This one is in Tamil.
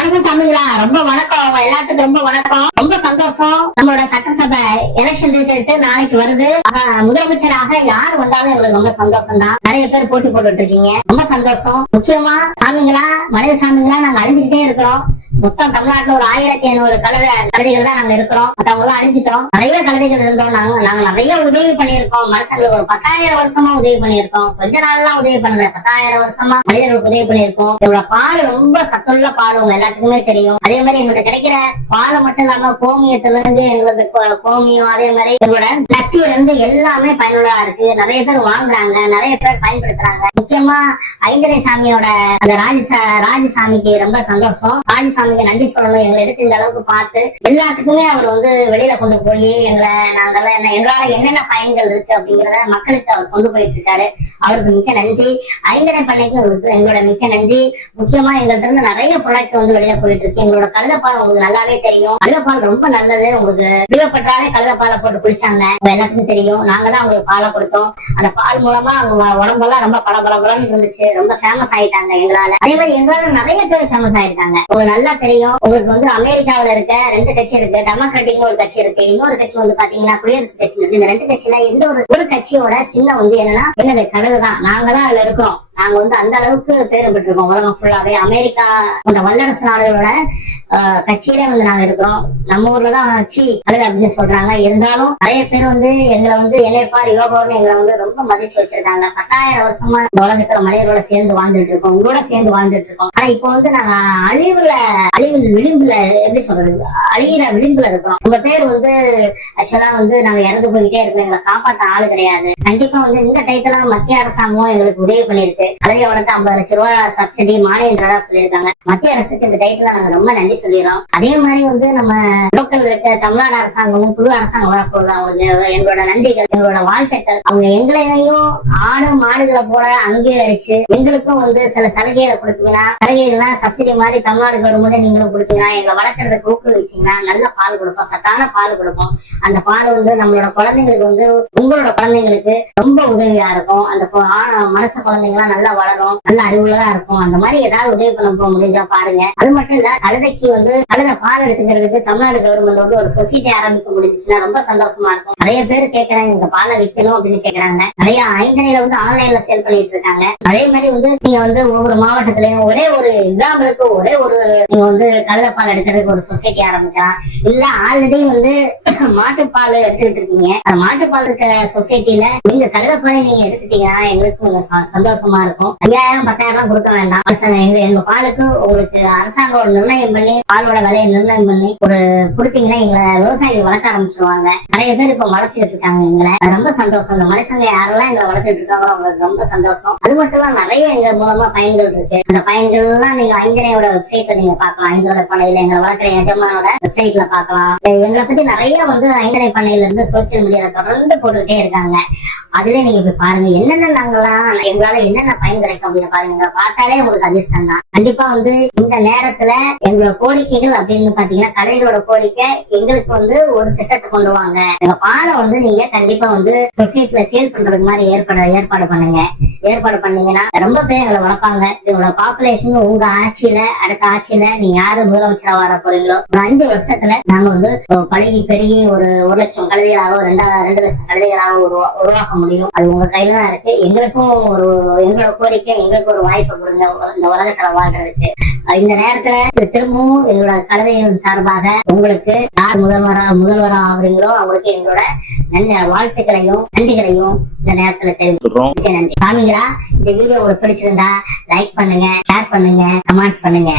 வணக்கம் சாமிங்களா, ரொம்ப வணக்கம். எல்லாத்துக்கும் ரொம்ப வணக்கம். ரொம்ப சந்தோஷம். நம்மளோட சட்டசபை எலெக்ஷன் ரிசல்ட் நாளைக்கு வருது. முதலமைச்சராக யார் வந்தாலும் எங்களுக்கு ரொம்ப சந்தோஷம் தான். நிறைய பேர் போட்டி போட்டுட்டு இருக்கீங்க, ரொம்ப சந்தோஷம். முக்கியமா சாமிங்களா, மனித சாமிங்களா, நாங்க அழிஞ்சுக்கிட்டே இருக்கிறோம். மொத்தம் தமிழ்நாட்டுல ஒரு 1500 கழுதைகள் தான் நாங்க இருக்கிறோம். மத்தவங்க எல்லாம் அழிஞ்சிட்டோம். நிறைய கழுதைகள் இருந்தோம். நாங்க நிறைய உதவி பண்ணியிருக்கோம். மனுஷங்களுக்கு ஒரு 10,000 வருஷமா உதவி பண்ணியிருக்கோம். கொஞ்ச நாள்லாம் உதவி பண்ணல, 10,000 வருஷமா மனிதர்களுக்கு உதவி பண்ணியிருக்கோம். எங்களோட பால் ரொம்ப சத்துள்ள பால், உங்க எல்லாத்துக்குமே தெரியும். அதே மாதிரி எங்களுக்கு கிடைக்கிற பாலை மட்டும் இல்லாம கோமியத்துல இருந்து எங்களுக்கு கோமியம், அதே மாதிரி எங்களோட நத்தியில இருந்து எல்லாமே பயனுள்ளதா இருக்கு. நிறைய பேர் வாங்குறாங்க, நிறைய பேர் பயன்படுத்துறாங்க. முக்கியமா ஐங்கரை சாமியோட அந்த ராஜசாமிக்கு ரொம்ப சந்தோஷம். ராஜசாமிக்கு நன்றி சொல்லணும். எங்களை எடுத்து இந்த அளவுக்கு பார்த்து எல்லாத்துக்குமே அவர் வந்து வெளியில கொண்டு போய் எங்களால என்னென்ன பயன்கள் இருக்கு அப்படிங்கறத மக்களுக்கு அவர் கொண்டு போயிட்டு இருக்காரு. அவருக்கு மிக்க நன்றி. ஐங்கரை பண்ணைக்கு எங்களோட மிக்க நன்றி. முக்கியமா எங்கள்கிட்ட இருந்து நிறைய ப்ராடக்ட் வந்து வெளியில போயிட்டு இருக்கு. எங்களோட கழுதப்பால் உங்களுக்கு நல்லாவே தெரியும். கழுதப்பால் ரொம்ப நல்லது. உங்களுக்கு பிரியப்பட்டாலே கழுதப்பாலை போட்டு குடிச்சாங்க, எல்லாத்துக்கும் தெரியும். நாங்க தான் அவங்களுக்கு பாலை கொடுத்தோம். அந்த பால் மூலமா அவங்க உடம்பெல்லாம் ரொம்ப பலபலன்னு இருந்துச்சு. ரொம்ப ஃபேமஸ் ஆயிட்டாங்க எங்களால. அதே மாதிரி எங்களால நிறைய பேர் ஃபேமஸ் ஆயிட்டாங்க. உங்களுக்கு நல்லா தெரியும். உங்களுக்கு வந்து அமெரிக்காவில இருக்க 2 கட்சி இருக்கு. டெமோக்ராட்டிக் ஒரு கட்சி இருக்கு, இன்னொரு கட்சி வந்து பாத்தீங்கன்னா குடியரசு கட்சி இருக்கு. இந்த 2 கட்சியில எந்த ஒரு கட்சியோட சின்னம் வந்து என்னன்னா என்னது கழுதுதான். நாங்க தான் அதுல இருக்கிறோம். நாங்க வந்து அந்த அளவுக்கு பேரு பெற்றிருக்கோம் உலகம் ஃபுல்லாவே. அமெரிக்கா போன்ற வல்லரசு நாடுகளோட கட்சியில வந்து நாங்க இருக்கிறோம். நம்ம ஊர்லதான் ஆச்சு கழுது அப்படின்னு சொல்றாங்க. இருந்தாலும் நிறைய பேர் வந்து எங்களை வந்து என்னைப்பார் யோகான்னு எங்களை வந்து ரொம்ப மதிச்சு வச்சிருக்காங்க. 10,000 வருஷமா இந்த உலகத்துல மனிதரோட சேர்ந்து வாழ்ந்துட்டு இருக்கோம், உங்களோட சேர்ந்து வாழ்ந்துட்டு இருக்கோம். ஆனா இப்போ வந்து நாங்க அழிவு விளிம்புல, எப்படி சொல்றது, அழிகிற விளிம்புல இருக்கோம். உங்க பேர் வந்து ஆக்சுவலா வந்து நாங்க இறந்து போய்கிட்டே இருக்கோம். எங்களை காப்பாத்த ஆளு கிடையாது. கண்டிப்பா வந்து இந்த டைத்துல மத்திய அரசாங்கம் எங்களுக்கு உதவி பண்ணிருக்கு. அதே உடனே 50 லட்சம் ரூபாய் சப்சிடி மானியன்றதா சொல்லியிருக்காங்க. மத்திய அரசுக்கு இந்த டைத்துல நாங்க ரொம்ப நன்றி சொல்லிடுறோம். அதே மாதிரி வந்து நம்ம லோக்கல் இருக்க தமிழ்நாடு அரசாங்கமும் புது அரசாங்கம் வரப்போகுது. அவங்களுக்கு எங்களோட நன்றிகள், எங்களோட வாழ்த்துக்கள். அவங்க எங்களையும் ஆடு மாடுகளை போல அங்கீகரிச்சு எங்களுக்கும் வந்து சில சலுகைகளை கொடுத்தீங்கன்னா, சப்சிடி மாதிரி தமிழ்நாடு கவர்மெண்ட் நீங்களும் கொடுத்தீங்கன்னா, எங்களை வளர்க்கறதுக்கு ஊக்குவிச்சீங்கன்னா நல்ல பால் கொடுப்போம், சத்தான பால் கொடுப்போம். அந்த பால் வந்து நம்மளோட குழந்தைங்களுக்கு வந்து உங்களோட குழந்தைங்களுக்கு ரொம்ப உதவியா இருக்கும். அந்த மனச குழந்தைங்களாம் நல்லா வளரும், நல்ல அறிவுள்ளதா இருக்கும். அந்த மாதிரி ஏதாவது உதவி பண்ண முடிஞ்சா பாருங்க. அது மட்டும் இல்ல, கழுதைக்கு வந்து கழுதை பால் எடுத்துக்கிறதுக்கு தமிழ்நாடு கவர்மெண்ட் வந்து ஒரு சொசைட்டி ஆரம்பிக்க முடிஞ்சுச்சுன்னா ரொம்ப சந்தோஷமா இருக்கும். நிறைய பேர் கேட்கறாங்க, இந்த பாலை விற்கணும் அப்படின்னு கேட்கறாங்க. நிறைய ஐங்கரையில வந்து ஆன்லைன்ல சேல் பண்ணிட்டு இருக்காங்க. அதே மாதிரி வந்து நீங்க வந்து ஒவ்வொரு மாவட்டத்திலயும் ஒரே ஒரு எக்ஸாம்பிளுக்கு நீங்க வந்து கழுதை பால் எடுக்கிறதுக்கு ஒரு சொசைட்டி ஆரம்பிக்கலாம். இல்ல ஆல்ரெடி வந்து மாட்டுப்பால் எடுத்துக்கிட்டு இருக்கீங்க, மாட்டுப்பால் இருக்க சொசைட்டில நீங்க கழுதை பாலை நீங்க எடுத்துட்டீங்கன்னா எங்களுக்கு சந்தோஷமா இருக்கும். 5,000 10,000 கொடுக்க வேண்டாம். எங்க பாலுக்கு உங்களுக்கு அரசாங்கம் ஒரு நிர்ணயம் பண்ணி பாலோட விலையை நிர்ணயம் பண்ணி ஒரு கொடுத்தீங்கன்னா எங்களை விவசாயிகள் வளர்க்க ஆரம்பிச்சிருவாங்க. நிறைய பேர் இப்ப வளர்த்துட்டு இருக்காங்க எங்களை. ரொம்ப சந்தோஷம். இந்த மனுஷங்க யாரெல்லாம் எங்களை வளர்த்துட்டு இருக்காங்களோ அவங்களுக்கு ரொம்ப சந்தோஷம். அது மட்டும் இல்ல, நிறைய எங்க மூலமா பயன்கள் இருக்கு. அந்த பயன்கள் எல்லாம் நீங்க ஐங்கரையோட வெப்சைட்ல நீங்க பாக்கலாம். ஐங்கரோட பண்ணையில எங்களை வளர்க்குற எஜமானோட வெப்சைட்ல பாக்கலாம். எங்களை பத்தி நிறைய வந்து ஐங்கரை பண்ணையில இருந்து சோசியல் மீடியால தொடர்ந்து போட்டுக்கிட்டே இருக்காங்க. அதுல நீங்க போய் பாருங்க, என்னென்ன நாங்கெல்லாம் எங்களால என்னென்ன பயன் கிடைக்கும் அப்படின்னு பாருங்க. பார்த்தாலே உங்களுக்கு அதிர்ஷ்டம் தான். கண்டிப்பா வந்து இந்த நேரத்துல எங்களோட கோரிக்கைகள் அப்படின்னு பாத்தீங்கன்னா, கடைகளோட கோரிக்கை எங்களுக்கு வந்து ஒரு திட்டத்தை கொண்டு வாங்க. எங்க பாலை வந்து நீங்க கண்டிப்பா வந்து சொசைட்டில சேல் பண்றதுக்கு மாதிரி ஏற்பாடு பண்ணுங்க. ஏற்பாடு பண்ணீங்கன்னா ரொம்ப பேர் எங்களை வளர்ப்பாங்க. இதோட பாப்புலேஷன் உங்க ஆட்சியில, அடுத்த ஆட்சியில நீங்க யாரு முதலமைச்சரா வர போறீங்களோ, ஒரு 5 வருஷத்துல நாங்க வந்து பழகி பெருகி ஒரு 1 லட்சம் கழுதைகளாக 2 லட்சம் கழுதைகளாக உருவாக்க முடியும். அது உங்க கையில தான் இருக்கு. எங்களுக்கும் எங்களோட கோரிக்கை, எங்களுக்கு ஒரு வாய்ப்பு கொடுங்க இந்த உலகத்துல வாழ்றதுக்கு. இந்த நேரத்துல திரும்பவும் எங்களோட கழுதையின் சார்பாக உங்களுக்கு யார் முதல்வரா ஆகுறீங்களோ அவங்களுக்கு எங்களோட வாழ்த்துக்களையும் நன்றிகளையும் இந்த நேரத்துல தெரிவிக்கிறோம். நன்றி சாமிங்களா. இந்த வீடியோ உங்களுக்கு பிடிச்சிருந்தா லைக் பண்ணுங்க, ஷேர் பண்ணுங்க, கமெண்ட்ஸ் பண்ணுங்க.